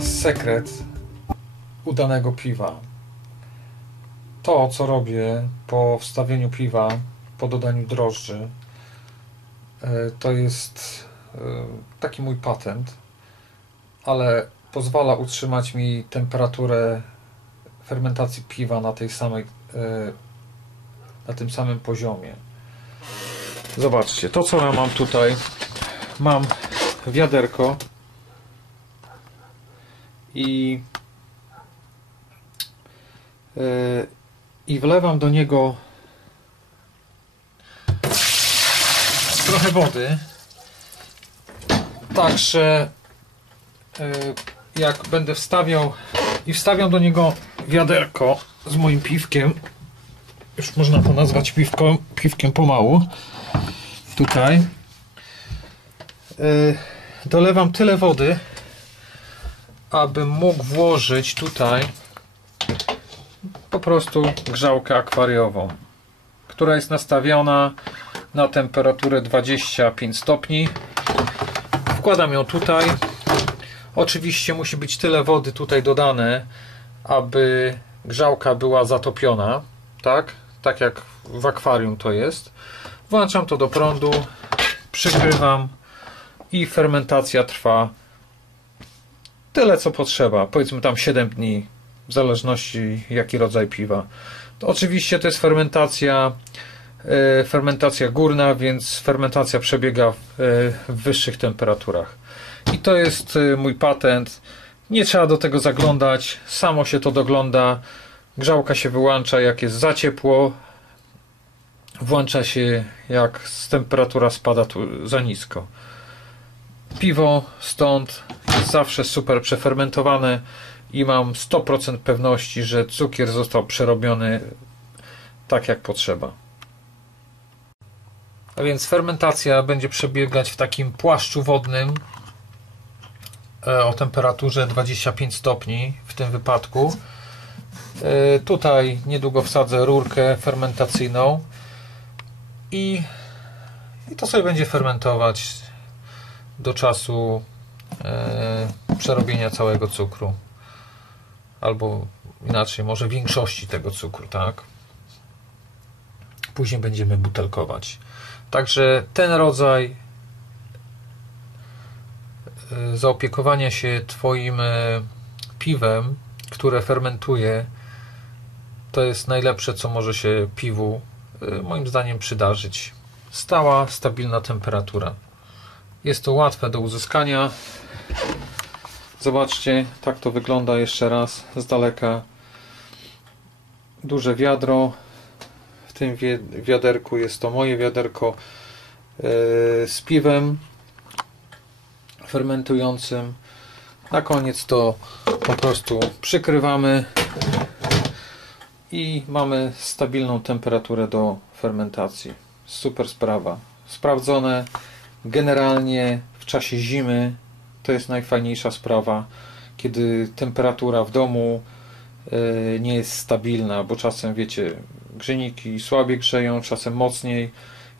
sekret udanego piwa. To, co robię po wstawieniu piwa, po dodaniu drożdży, e, to jest e, taki mój patent, ale pozwala utrzymać mi temperaturę fermentacji piwa na tej samej, e, na tym samym poziomie. Zobaczcie, to co ja mam tutaj, mam wiaderko i yy, i wlewam do niego trochę wody. Także yy, jak będę wstawiał i wstawiam do niego wiaderko z moim piwkiem już można to nazwać piwko, piwkiem pomału tutaj yy, dolewam tyle wody abym mógł włożyć tutaj po prostu grzałkę akwariową, która jest nastawiona na temperaturę 25 stopni. Wkładam ją tutaj. Oczywiście musi być tyle wody tutaj dodane, aby grzałka była zatopiona, tak? Tak jak w akwarium to jest. Włączam to do prądu, przykrywam i fermentacja trwa tyle co potrzeba, powiedzmy tam 7 dni, w zależności jaki rodzaj piwa. To oczywiście to jest fermentacja, e, fermentacja górna, więc fermentacja przebiega w, e, w wyższych temperaturach. I to jest e, mój patent. Nie trzeba do tego zaglądać, samo się to dogląda. Grzałka się wyłącza jak jest za ciepło, włącza się jak temperatura spada tu za nisko. Piwo stąd jest zawsze super przefermentowane i mam 100% pewności, że cukier został przerobiony tak jak potrzeba. A więc fermentacja będzie przebiegać w takim płaszczu wodnym e, o temperaturze 25 stopni w tym wypadku. E, tutaj niedługo wsadzę rurkę fermentacyjną i, i to sobie będzie fermentować do czasu e, przerobienia całego cukru. Albo inaczej, może większości tego cukru, tak? Później będziemy butelkować. Także ten rodzaj e, zaopiekowania się Twoim e, piwem, które fermentuje, to jest najlepsze, co może się piwu, moim zdaniem, przydarzyć. Stała, stabilna temperatura. Jest to łatwe do uzyskania. Zobaczcie, tak to wygląda jeszcze raz z daleka. Duże wiadro. W tym wiaderku jest to moje wiaderko e, z piwem fermentującym. Na koniec to po prostu przykrywamy i mamy stabilną temperaturę do fermentacji. Super sprawa. Sprawdzone Generalnie w czasie zimy to jest najfajniejsza sprawa, kiedy temperatura w domu e, nie jest stabilna, bo czasem wiecie, grzejniki słabiej grzeją, czasem mocniej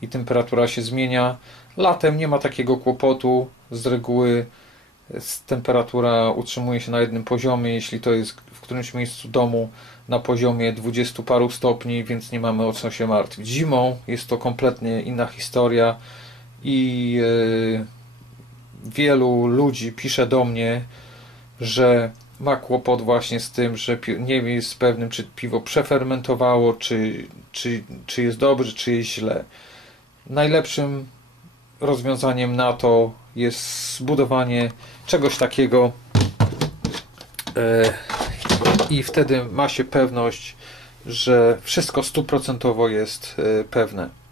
i temperatura się zmienia. Latem nie ma takiego kłopotu, z reguły temperatura utrzymuje się na jednym poziomie, jeśli to jest w którymś miejscu domu na poziomie 20 paru stopni, więc nie mamy o co się martwić. Zimą jest to kompletnie inna historia i e, wielu ludzi pisze do mnie, że ma kłopot właśnie z tym, że nie jest pewnym, czy piwo przefermentowało, czy, czy, czy jest dobrze, czy jest źle. Najlepszym rozwiązaniem na to jest zbudowanie czegoś takiego e, i wtedy ma się pewność, że wszystko stuprocentowo jest e, pewne.